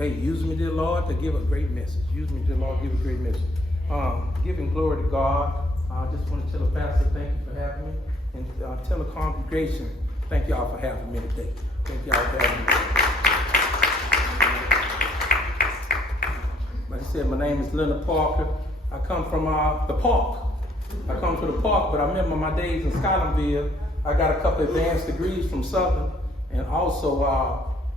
Hey, use me, dear Lord, to give a great message. Use me, dear Lord, give a great message. Giving glory to God. I just want to tell the pastor thank you for having me. And tell the congregation, thank y'all for having me today. Thank y'all for having me. Like I said, my name is Leonard Parker. I come from the park. I come to the park, but I remember my days in Scotlandville. I got a couple advanced degrees from Southern, and also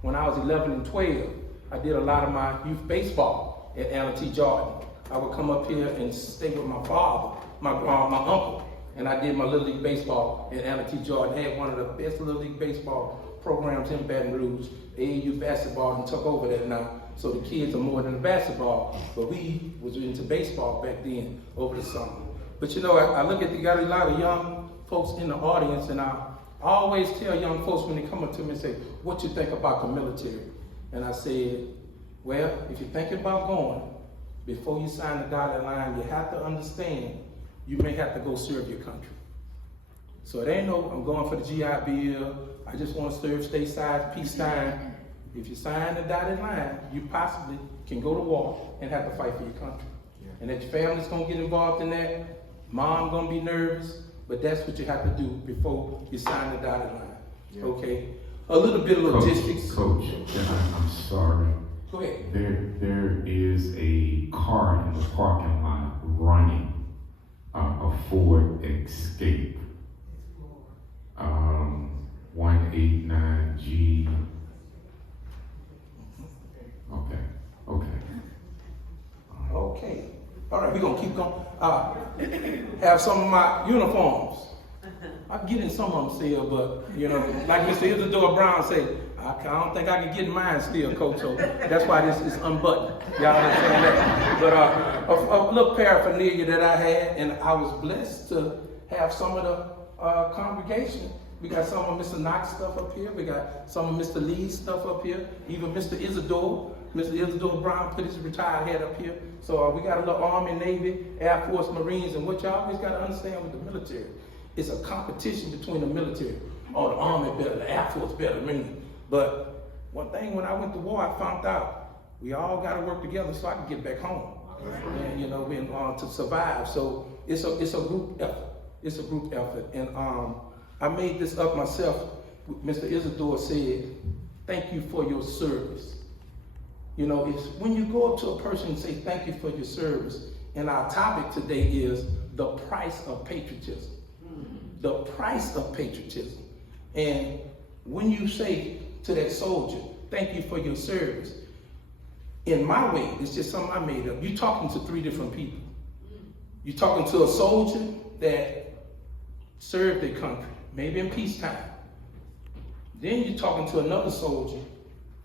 when I was 11 and 12, I did a lot of my youth baseball at Allen T. Jordan. I would come up here and stay with my father, my uncle, and I did my Little League Baseball at Allen T. Jordan. Had one of the best Little League Baseball programs in Baton Rouge. AAU basketball and took over that now. So the kids are more than the basketball, but we was into baseball back then over the summer. But you know, I look at got a lot of young folks in the audience, and I always tell young folks when they come up to me and say, what you think about the military? And I said, well, if you're thinking about going, before you sign the dotted line, you have to understand you may have to go serve your country. So it ain't no, I'm going for the GI Bill, I just want to serve stateside, peacetime. If you sign the dotted line, you possibly can go to war and have to fight for your country. And that your family's going to get involved in that, mom going to be nervous, but that's what you have to do before you sign the dotted line. Yeah. Okay? A little bit of logistics. Coach, I'm sorry. Go ahead. There is a car in the parking lot running a Ford Escape. 189G. Okay. All right, we're going to keep going. Have some of my uniforms. I can get in some of them still, but, you know, like Mr. Isidore Brown said, I don't think I can get in mine still, Coach, so that's why this is unbuttoned. Y'all understand that? But a little paraphernalia that I had, and I was blessed to have some of the congregation. We got some of Mr. Knox stuff up here. We got some of Mr. Lee's stuff up here. Even Mr. Isidore. Mr. Isidore Brown put his retired hat up here. So we got a little Army, Navy, Air Force, Marines, and what you always got to understand with the military, it's a competition between the military. Oh, the Army better, the Air Force better, Marine. But one thing, when I went to war, I found out we all got to work together so I can get back home. And, you know, to survive. So it's a group effort. It's a group effort. And I made this up myself. Mr. Isidore said, thank you for your service. You know, it's when you go up to a person and say thank you for your service, and our topic today is the price of patriotism. The price of patriotism. And when you say to that soldier, thank you for your service, in my way, it's just something I made up. You're talking to three different people. You're talking to a soldier that served their country, maybe in peacetime. Then you're talking to another soldier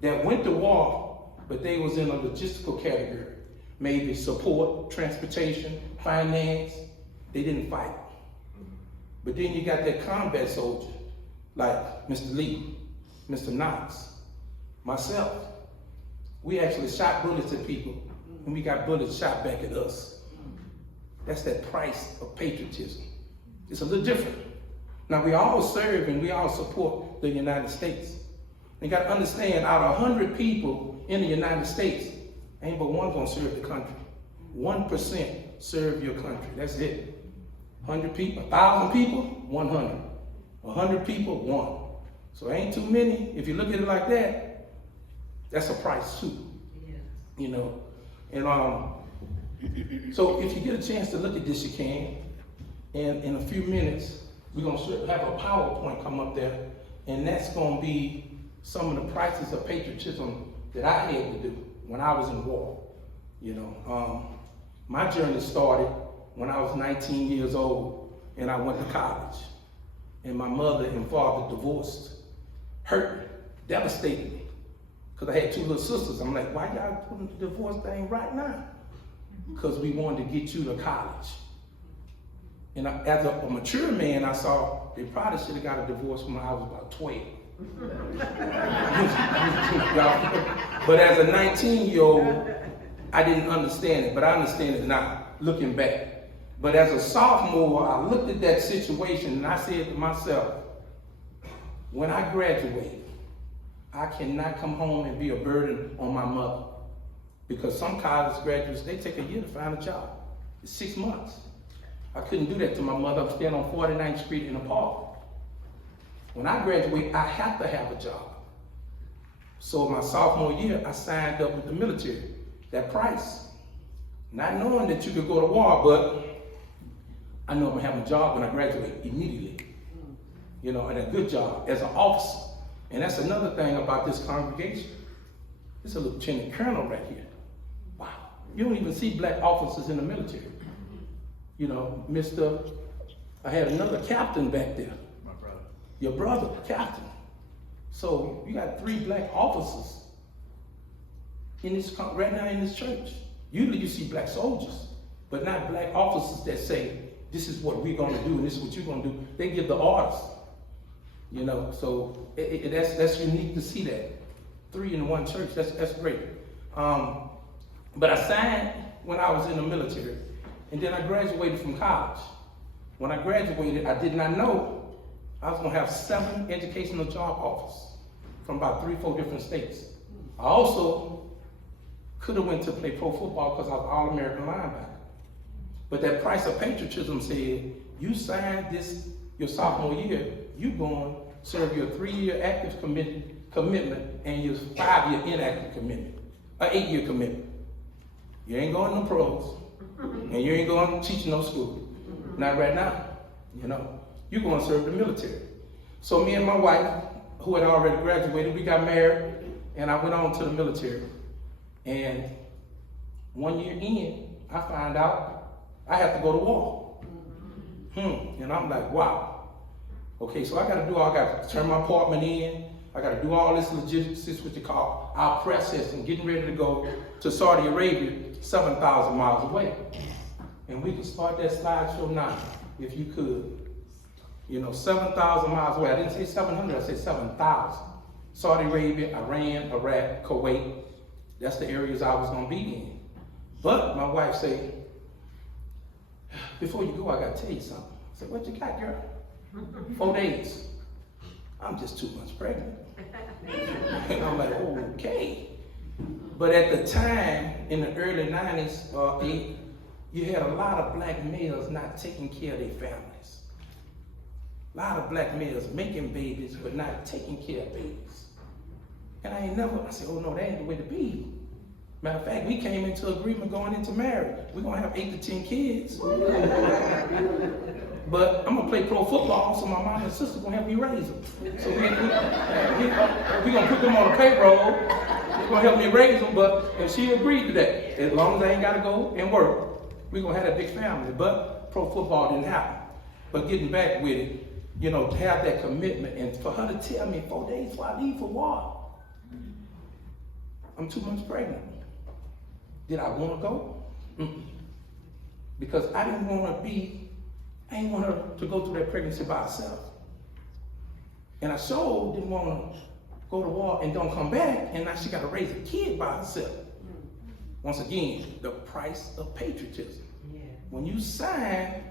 that went to war, but they was in a logistical category. Maybe support, transportation, finance. They didn't fight. But then you got that combat soldier, like Mr. Lee, Mr. Knox, myself. We actually shot bullets at people, and we got bullets shot back at us. That's that price of patriotism. It's a little different. Now, we all serve and we all support the United States. You got to understand, out of 100 people in the United States, ain't but one gonna serve the country. 1% serve your country. That's it. 100 people, 1,000 people, 100. 100 people, 1. So ain't too many. If you look at it like that, that's a price too. Yeah. You know, and so if you get a chance to look at this, you can. And in a few minutes, we're gonna have a PowerPoint come up there, and that's gonna be some of the prices of patriotism that I had to do when I was in war. You know, my journey started when I was 19 years old and I went to college. And my mother and father divorced. Hurt me, devastated me. Because I had two little sisters. I'm like, why y'all putting the divorce thing right now? Because we wanted to get you to college. And as a mature man, I saw they probably should have got a divorce when I was about 12. But as a 19-year-old, I didn't understand it, but I understand it now, looking back. But as a sophomore, I looked at that situation and I said to myself, when I graduate, I cannot come home and be a burden on my mother. Because some college graduates, they take a year to find a job. It's 6 months. I couldn't do that to my mother. I'm staying on 49th Street in a park. When I graduate, I have to have a job. So my sophomore year, I signed up with the military, that price. Not knowing that you could go to war, but I know I'm gonna have a job when I graduate immediately. You know, and a good job as an officer. And that's another thing about this congregation. It's a lieutenant colonel right here. Wow. You don't even see black officers in the military. You know, I had another captain back there. My brother. Your brother, captain. So you got 3 black officers in this right now in this church. Usually you see black soldiers, but not black officers that say, this is what we're gonna do and this is what you're gonna do. They give the orders. You know, so that's unique to see that. 3 in one church, that's great. But I signed when I was in the military, and then I graduated from college. When I graduated, I did not know I was gonna have 7 educational job offers from about 3 or 4 different states. I also could have went to play pro football because I was All-American linebacker. But that price of patriotism said, you signed this your sophomore year, you going to serve your 3-year active commitment and your 5-year inactive commitment, an 8-year commitment. You ain't going to no pros, and you ain't going to teach no school. Not right now, you know. You're going to serve the military. So me and my wife, who had already graduated, we got married, and I went on to the military. And 1 year in, I found out I have to go to war. And I'm like, wow. Okay, so I got to turn my apartment in. I got to do all this logistics, what you call our process, and getting ready to go to Saudi Arabia, 7,000 miles away. And we can start that slideshow now, if you could. You know, 7,000 miles away. I didn't say 700, I said 7,000. Saudi Arabia, Iran, Iraq, Kuwait. That's the areas I was going to be in. But my wife said, before you go, I got to tell you something. I said, what you got, girl? 4 days. I'm just 2 months pregnant. And I'm like, oh, okay. But at the time, in the early 90s, you had a lot of black males not taking care of their families. A lot of black males making babies, but not taking care of babies. And I said, oh no, that ain't the way to be. Matter of fact, we came into agreement going into marriage. We're gonna have 8 to 10 kids. But I'm gonna play pro football, so my mom and sister gonna help me raise them. So we're gonna put them on a payroll. They're gonna help me raise them, but if she agreed to that, as long as I ain't gotta go and work, we're gonna have a big family. But pro football didn't happen. But getting back with it, you know, to have that commitment, and for her to tell me 4 days before I leave for war, I'm 2 months pregnant. Did I want to go? Because I didn't want her to go through that pregnancy by herself. And I sure didn't want to go to war and don't come back, and now she got to raise a kid by herself. Once again, the price of patriotism. Yeah. When you sign,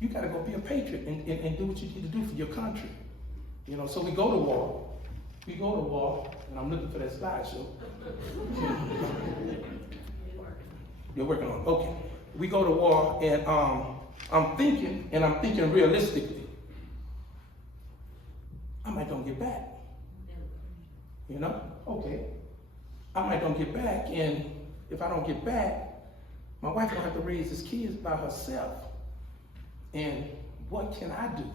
you got to go be a patriot and do what you need to do for your country. You know, so we go to war. We go to war, and I'm looking for that slideshow. You're working on it. Okay. We go to war, and I'm thinking realistically. I might don't get back. You know? Okay. I might don't get back, and if I don't get back, my wife gonna have to raise his kids by herself. And what can I do?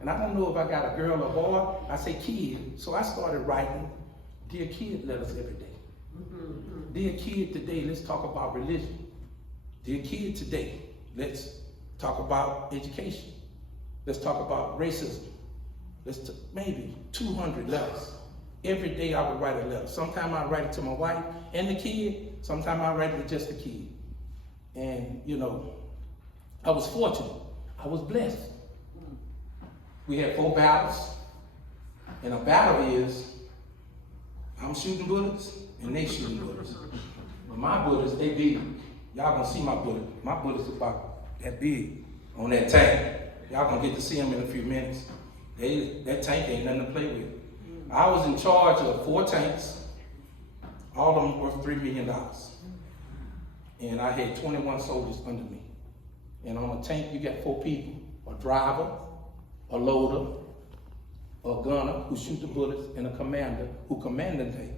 And I don't know if I got a girl or boy. I say kid. So I started writing Dear Kid letters every day. Dear kid, today let's talk about religion. Dear kid, today let's talk about education. Let's talk about racism. Maybe 200 letters. Every day I would write a letter. Sometimes I write it to my wife and the kid. Sometimes I write it to just the kid. And you know, I was fortunate. I was blessed. We had 4 battles. And a battle is, I'm shooting bullets and they shooting bullets. But my bullets, they big. Y'all gonna see my bullet. My bullets about that big on that tank. Y'all gonna get to see them in a few minutes. That tank ain't nothing to play with. I was in charge of 4 tanks, all of them worth $3 million. And I had 21 soldiers under me. And on a tank, you got 4 people, a driver, a loader, a gunner who shoot the bullets, and a commander who command the tank.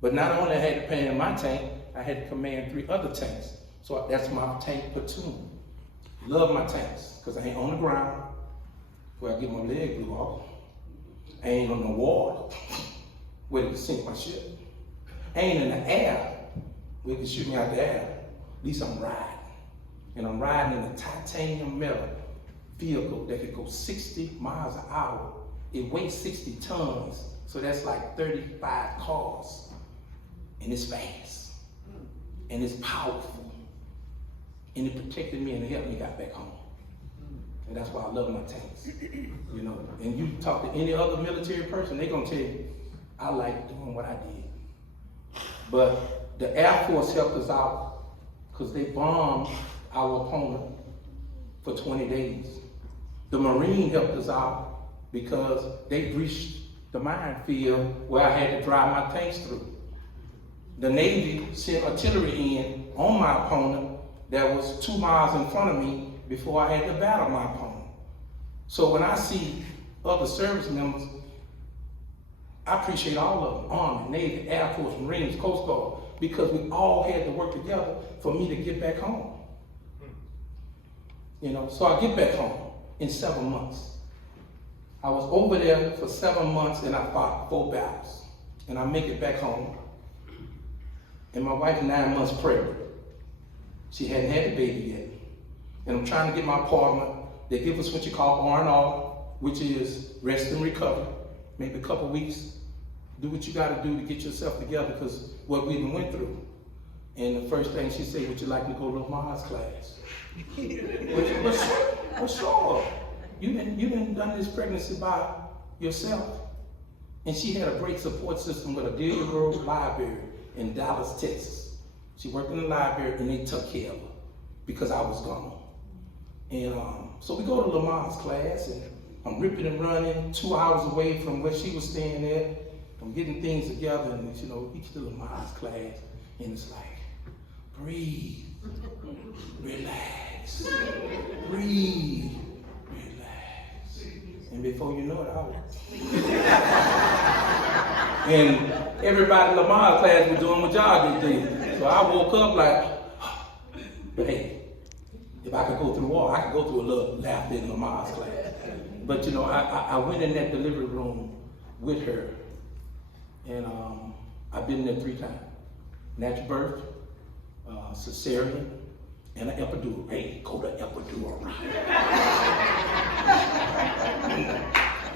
But not only I had to command my tank, I had to command 3 other tanks. So that's my tank platoon. Love my tanks, because I ain't on the ground where I get my leg blew off. I ain't on the water where they can sink my ship. I ain't in the air where they can shoot me out the air. At least I'm riding. And I'm riding in a titanium metal vehicle that can go 60 miles an hour. It weighs 60 tons, so that's like 35 cars. And it's fast. And it's powerful. And it protected me and it helped me get back home. And that's why I love my tanks. You know, and you talk to any other military person, they're gonna tell you, I like doing what I did. But the Air Force helped us out because they bombed our opponent for 20 days. The Marine helped us out because they breached the minefield where I had to drive my tanks through. The Navy sent artillery in on my opponent that was 2 miles in front of me before I had to battle my opponent. So when I see other service members, I appreciate all of them, Army, Navy, Air Force, Marines, Coast Guard, because we all had to work together for me to get back home. You know, so I get back home in 7 months. I was over there for 7 months and I fought 4 battles. And I make it back home. And my wife 9 months pregnant. She hadn't had a baby yet. And I'm trying to get my apartment. They give us what you call R&R, which is rest and recovery. Maybe a couple weeks. Do what you gotta do to get yourself together because what we even went through. And the first thing she said, would you like to go to Lamar's class? But sure. You didn't done this pregnancy by yourself. And she had a great support system with a Delia Grove Library in Dallas, Texas. She worked in the library and they took care of her because I was gone. And so we go to Lamar's class and I'm ripping and running 2 hours away from where she was staying there. I'm getting things together and you know, we get to Lamar's class and it's like, breathe, relax, breathe, relax. And before you know it, I was. And everybody in Lamar's class was doing what y'all just did. So I woke up like, but hey, if I could go through the wall, I could go through a little laughter in Lamar's class. But you know, I went in that delivery room with her. And I've been there 3 times. Natural birth, cesarean, and an epidural. Hey, go to epidural.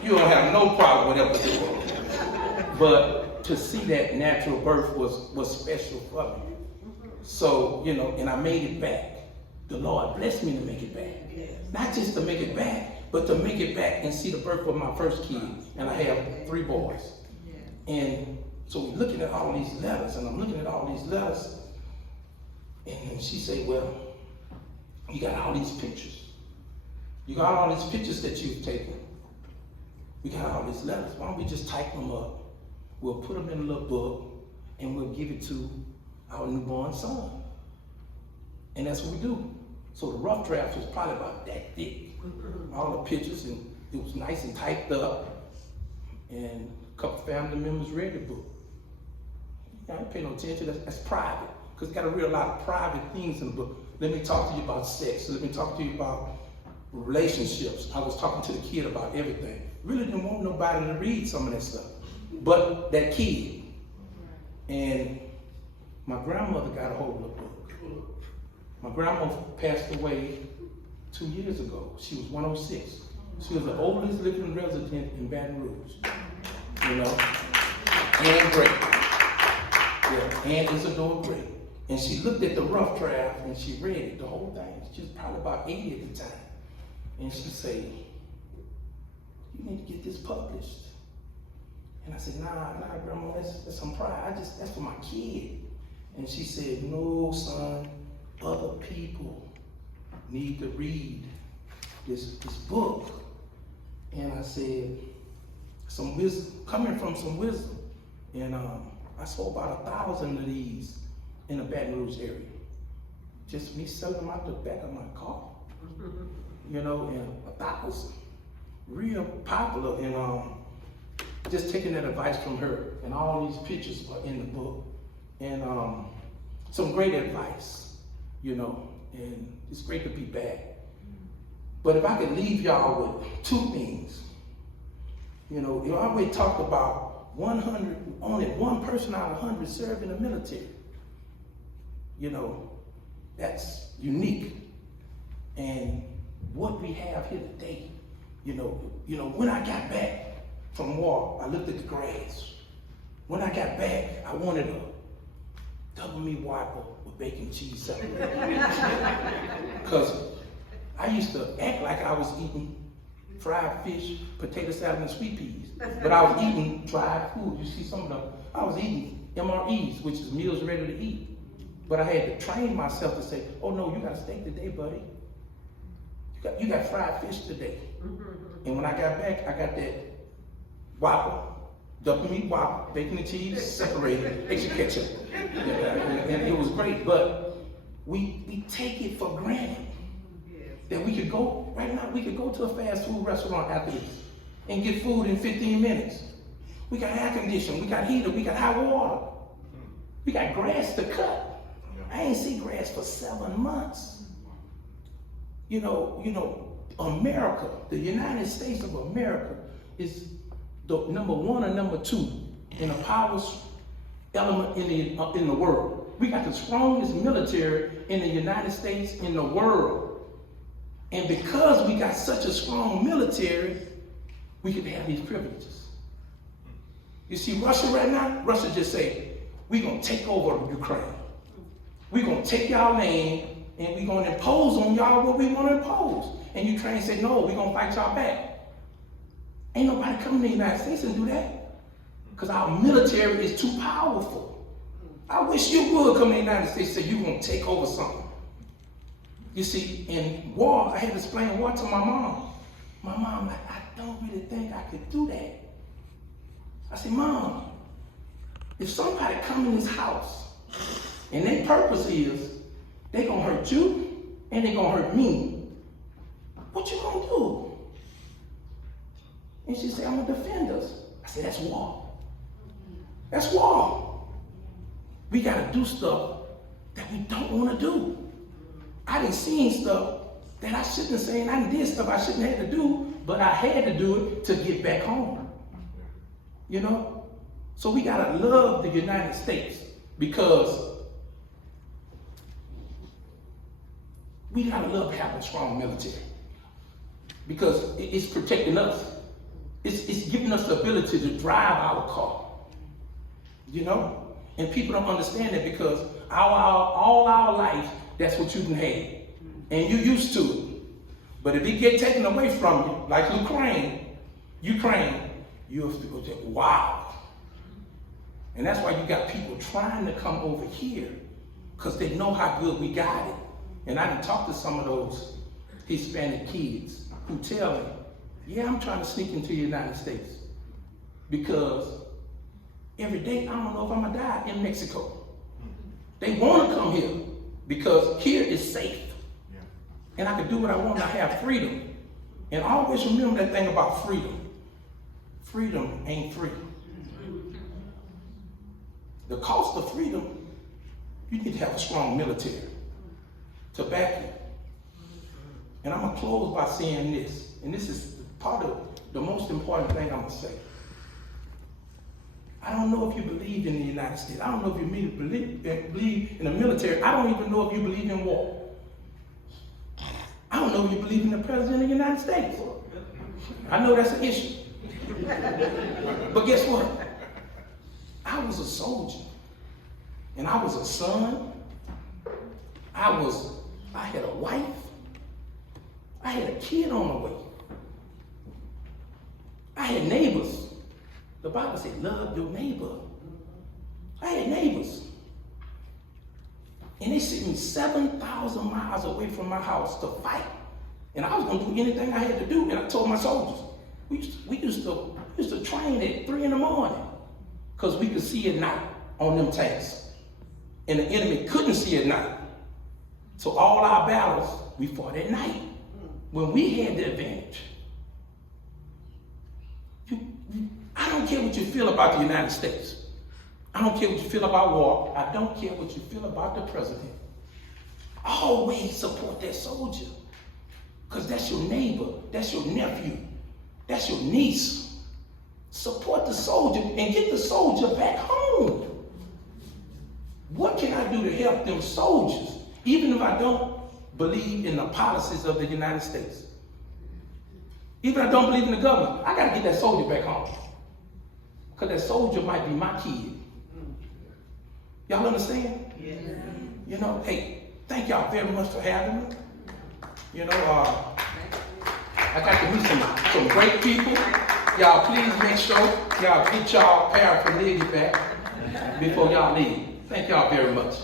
You don't have no problem with epidural. But to see that natural birth was special for me. So, you know, and I made it back. The Lord blessed me to make it back. Not just to make it back, but to make it back and see the birth of my first kid. And I have 3 boys. And so we're looking at all these letters, and I'm looking at all these letters, and she said, well, you got all these pictures. You got all these pictures that you've taken. We got all these letters. Why don't we just type them up? We'll put them in a little book, and we'll give it to our newborn son. And that's what we do. So the rough draft was probably about that thick. All the pictures, and it was nice and typed up. And a couple family members read the book. I ain't pay no attention, that's private. Because it's got a real lot of private things in the book. Let me talk to you about sex. Let me talk to you about relationships. I was talking to the kid about everything. Really didn't want nobody to read some of that stuff. But that kid. And my grandmother got a hold of the book. My grandma passed away 2 years ago. She was 106. She was the oldest living resident in Baton Rouge. You know? And great. Yeah, and Isadora Gray. And she looked at the rough draft and she read it, the whole thing. She was probably about 80 at the time. And she said, you need to get this published. And I said, nah, Grandma, that's some pride. That's for my kid. And she said, no, son, other people need to read this book. And I said, some wisdom, coming from some wisdom. And I sold about 1,000 of these in the Baton Rouge area. Just me selling them out the back of my car. You know, and 1,000. Real popular, and just taking that advice from her. And all these pictures are in the book. And some great advice, you know, and it's great to be back. But if I could leave y'all with two things, you know, you always talk about 100, only one person out of 100 served in the military. You know, that's unique. And what we have here today, you know, when I got back from war, I looked at the grass. When I got back, I wanted a double meat Whopper with bacon cheese separated. Because I used to act like I was eating fried fish, potato salad, and sweet peas. But I was eating dry food. You see some of them. I was eating MREs, which is meals ready to eat. But I had to train myself to say, oh no, you got steak today, buddy. You got fried fish today. And when I got back, I got that Whopper, double meat Whopper, bacon and cheese, separated, extra ketchup. And it was great, but we take it for granted that we could go, right now, we could go to a fast food restaurant after this and get food in 15 minutes. We got air conditioning, we got heater, we got hot water. We got grass to cut. I ain't see grass for 7 months. You know, America, the United States of America is the number one or number two in the powerful element in the world. We got the strongest military in the United States in the world. And because we got such a strong military, we can have these privileges. You see Russia right now, Russia just say, we're gonna take over Ukraine. We're gonna take y'all land and we're gonna impose on y'all what we wanna impose. And Ukraine said, no, we're gonna fight y'all back. Ain't nobody coming to the United States and do that. Because our military is too powerful. I wish you would come to the United States and say you're gonna take over something. You see, in war, I had to explain war to my mom. My mom, like, I don't really think I could do that. I said, Mom, if somebody come in this house and their purpose is they gonna hurt you and they gonna hurt me, what you gonna do? And she said, I'm gonna defend us. I said, that's war. That's war. We gotta do stuff that we don't wanna do. I done seen stuff that I shouldn't have seen. I did stuff I shouldn't have had to do, but I had to do it to get back home. You know? So we gotta love the United States because we gotta love having a strong military. Because it's protecting us. It's giving us the ability to drive our car. You know? And people don't understand that because all our life, that's what you can have. And you're used to it. But if it get taken away from you, like Ukraine, you have to go to, wow. And that's why you got people trying to come over here because they know how good we got it. And I done talked to some of those Hispanic kids who tell me, yeah, I'm trying to sneak into the United States because every day I don't know if I'm gonna die in Mexico. They wanna come here because here is safe. And I can do what I want, I have freedom. And always remember that thing about freedom. Freedom ain't free. The cost of freedom, you need to have a strong military to back you. And I'm gonna close by saying this, and this is part of the most important thing I'm gonna say. I don't know if you believe in the United States. I don't know if you believe in the military. I don't even know if you believe in war. I don't know if you believe in the President of the United States. I know that's an issue. But guess what? I was a soldier. And I was a son. I had a wife. I had a kid on the way. I had neighbors. The Bible said, love your neighbor. I had neighbors. And they sent me 7,000 miles away from my house to fight. And I was going to do anything I had to do. And I told my soldiers, we used to We used to train at 3 in the morning because we could see at night on them tanks. And the enemy couldn't see at night. So all our battles, we fought at night when we had the advantage. I don't care what you feel about the United States. I don't care what you feel about war. I don't care what you feel about the president. Always support that soldier. Because that's your neighbor, that's your nephew, that's your niece. Support the soldier and get the soldier back home. What can I do to help them soldiers, even if I don't believe in the policies of the United States? Even if I don't believe in the government, I got to get that soldier back home. Because that soldier might be my kid. Y'all understand? Yeah. You know, hey, thank y'all very much for having me. You know, I got to meet some great people. Y'all please make sure y'all get y'all paraphernalia back before y'all leave. Thank y'all very much.